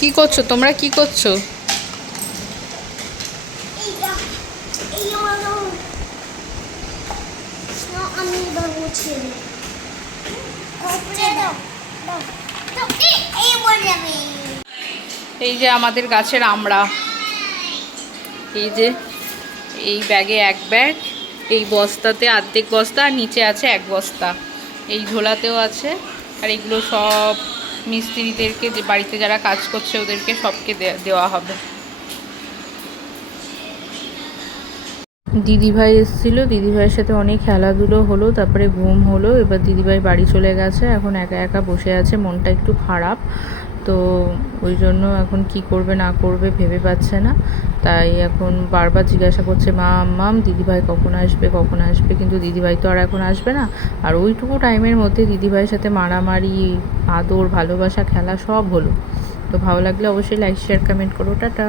কি করছ? তোমরা কি করছ? এই যা- আমাদের গাছের আমরা। এই যে এই ব্যাগে এক ব্যাগ, এই বস্তাতে অর্ধেক বস্তা, আর নিচে আছে এক বস্তা। এই ঝোলাতেও আছে, আর এগুলো সব মিস্ত্রিদেরকে, যে বাড়িতে যারা কাজ করছে, ওদেরকে সবকে দেওয়া হবে। দিদিভাই এসেছিল, দিদিভাইয়ের সাথে অনেক খেলাধুলো হলো, তারপরে ঘুম হলো, এবার দিদিভাই বাড়ি চলে গেছে, এখন একা একা বসে আছে, মনটা একটু খারাপ। তো ওই জন্য এখন কি করবে, না করবে ভেবে পাচ্ছে না। তাই এখন বারবার জিজ্ঞাসা করছে মা মাম, দিদিভাই কখন আসবে কখন আসবে? কিন্তু দিদিভাই তো আর এখন আসবে না। আর ওইটুকু টাইমের মধ্যে দিদিভাইয়ের সাথে মারামারি, আদর, ভালোবাসা, খেলা সব হলো। তো ভালো লাগলে অবশ্যই লাইক শেয়ার কমেন্ট করো। টাটা।